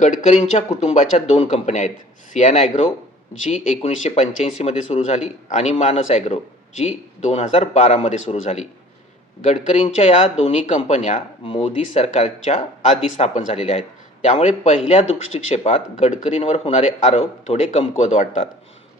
गडकरींच्या कुटुंबाच्या दोन कंपन्या आहेत. सियान ॲग्रो जी एकोणीसशे पंच्याऐंशीमध्ये सुरू झाली आणि मानस ॲग्रो जी दोन हजार बारामध्ये सुरू झाली. गडकरींच्या या दोन्ही कंपन्या मोदी सरकारच्या आधी स्थापन झालेल्या आहेत. त्यामुळे पहिल्या दृष्टिक्षेपात गडकरींवर होणारे आरोप थोडे कमकुवत वाटतात.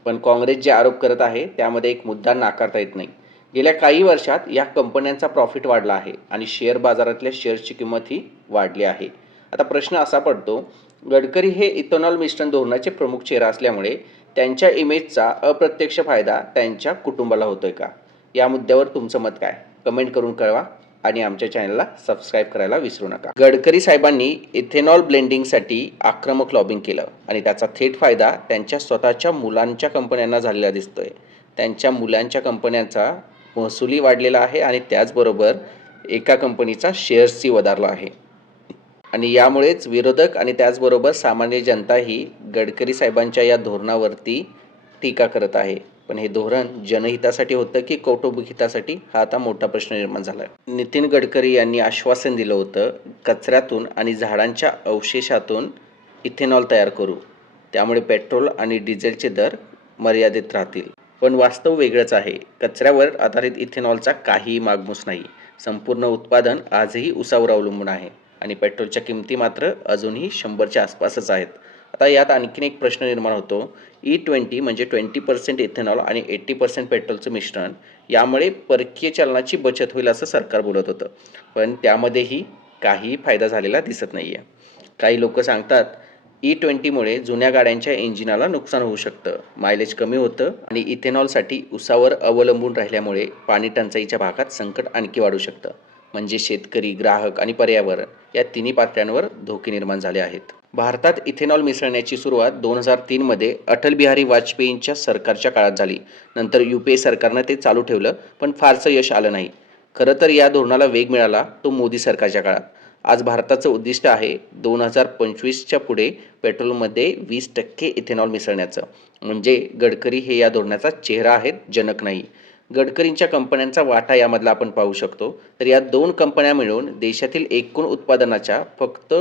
पण काँग्रेस जे आरोप करत आहे त्यामध्ये एक मुद्दा नाकारता येत नाही. गेल्या काही वर्षात या कंपन्यांचा प्रॉफिट वाढला आहे आणि शेअर बाजारातल्या शेअर्सची किंमतही वाढली आहे. आता प्रश्न असा पडतो गडकरी हे इथेनॉल मिश्रण धोरणाचे प्रमुख चेहरा असल्यामुळे त्यांच्या इमेजचा अप्रत्यक्ष फायदा त्यांच्या कुटुंबाला होतोय का? या मुद्द्यावर तुमचं मत काय? कमेंट करून कळवा आणि आमच्या चॅनलला सबस्क्राईब करायला विसरू नका. गडकरी साहेबांनी इथेनॉल ब्लेंडिंगसाठी आक्रमक लॉबिंग केलं आणि त्याचा थेट फायदा त्यांच्या स्वतःच्या मुलांच्या कंपन्यांना झालेला दिसतोय. त्यांच्या मुलांच्या कंपन्यांचा महसुली वाढलेला आहे आणि त्याचबरोबर एका कंपनीचा शेअर्सही वधारला आहे. आणि यामुळेच विरोधक आणि त्याचबरोबर सामान्य जनताही गडकरी साहेबांच्या या धोरणावरती टीका करत आहे. पण हे धोरण जनहितासाठी होतं की कौटुंबिक हितासाठी? हा आता मोठा प्रश्न निर्माण झाला आहे नितीन गडकरी यांनी आश्वासन दिलं होतं कचऱ्यातून आणि झाडांच्या अवशेषातून इथेनॉल तयार करू. त्यामुळे पेट्रोल आणि डिझेलचे दर मर्यादित राहतील. पण वास्तव वेगळंच आहे. कचऱ्यावर आधारित इथेनॉलचा काहीही मागमूस नाही. संपूर्ण उत्पादन आजही उसावर अवलंबून आहे. आणि पेट्रोलच्या किमती मात्र अजूनही शंभरच्या आसपासच आहेत. आता यात आणखीन एक प्रश्न निर्माण होतो. E ई ट्वेंटी म्हणजे ट्वेंटी पर्सेंट इथेनॉल आणि एट्टी पर्सेंट पेट्रोलचं मिश्रण यामुळे परकीय चलनाची बचत होईल असं सरकार बोलत होतं. पण त्यामध्येही काही फायदा झालेला दिसत नाही आहे काही लोक सांगतात e ई ट्वेंटीमुळे जुन्या गाड्यांच्या इंजिनाला नुकसान होऊ शकतं. मायलेज कमी होतं आणि इथेनॉलसाठी उसावर अवलंबून राहिल्यामुळे पाणी टंचाईच्या भागात संकट आणखी वाढू शकतं. म्हणजे शेतकरी ग्राहक आणि पर्यावरण या तिन्ही पातळ्यांवर धोके निर्माण झाले आहेत. भारतात इथेनॉल मिसळण्याची सुरुवात दोन हजार तीनमध्ये अटल बिहारी वाजपेयींच्या सरकारच्या काळात झाली. नंतर यू पी ए सरकारनं ते चालू ठेवलं पण फारसं यश आलं नाही. खरं तर या धोरणाला वेग मिळाला तो मोदी सरकारच्या काळात. आज भारताचं उद्दिष्ट आहे दोन हजार पंचवीसच्या पुढे पेट्रोलमध्ये वीस टक्के इथेनॉल मिसळण्याचं. म्हणजे गडकरी हे या धोरणाचा चेहरा आहेत जनक नाही. गडकरींच्या कंपन्यांचा वाटा यामधला आपण पाहू शकतो. तर या दोन कंपन्या मिळून देशातील एकूण उत्पादनाच्या फक्त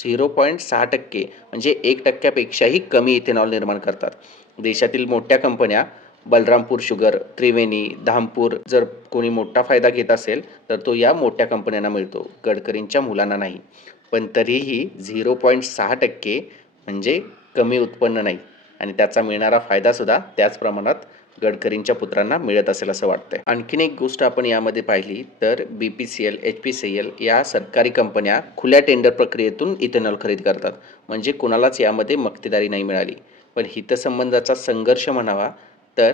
झिरो पॉईंट सहा टक्के म्हणजे एक टक्क्यापेक्षाही कमी इथेनॉल निर्माण करतात. देशातील मोठ्या कंपन्या बलरामपूर शुगर त्रिवेणी धामपूर जर कोणी मोठा फायदा घेत असेल तर तो या मोठ्या कंपन्यांना मिळतो. गडकरींच्या मुलांना नाही. पण तरीही झिरो पॉईंट सहा टक्के म्हणजे कमी उत्पन्न नाही. आणि त्याचा मिळणारा फायदासुद्धा त्याच प्रमाणात गडकरींच्या पुत्रांना मिळत असेल असं वाटतंय. आणखीन एक गोष्ट आपण यामध्ये पाहिली तर B P C L H P C L या सरकारी कंपन्या खुल्या टेंडर प्रक्रियेतून इथेनॉल खरेदी करतात. म्हणजे कोणालाच यामध्ये मक्तेदारी नाही मिळाली. पण हितसंबंधाचा संघर्ष म्हणावा तर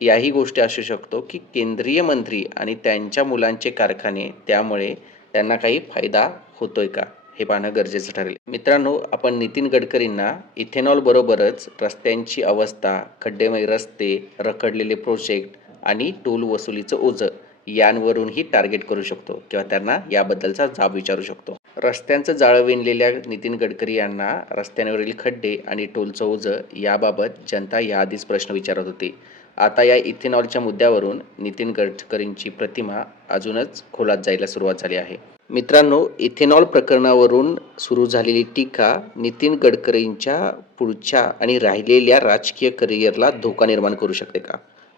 याही गोष्टी असू शकतो की केंद्रीय मंत्री आणि त्यांच्या मुलांचे कारखाने त्यामुळे त्यांना काही फायदा होतोय का? हे पाहणं गरजेचं ठरेल. मित्रांनो आपण नितीन गडकरींना इथेनॉल बरोबरच रस्त्यांची अवस्था खड्डेमय रस्ते रखडलेले प्रोजेक्ट आणि टोल वसुलीचं ओझं यांवरूनही टार्गेट करू शकतो किंवा त्यांना याबद्दलचा जाब विचारू शकतो. रस्त्यांचं जाळं विणलेल्या नितीन गडकरी यांना रस्त्यांवरील खड्डे आणि टोलचं ओझं याबाबत जनता याआधीच प्रश्न विचारत होती. आता या इथेनॉलच्या मुद्द्यावरून नितीन गडकरींची प्रतिमा अजूनच खोलात जायला सुरुवात झाली आहे. मित्रांनो इथेनॉल प्रकरणावरून सुरू झालेली टीका नितीन गडकरींच्या पुढच्या आणि राहिलेल्या राजकीय करिअरला धोका निर्माण करू शकते का?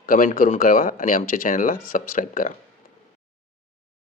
कमेंट करून कळवा आणि आमच्या चॅनलला सबस्क्राईब करा.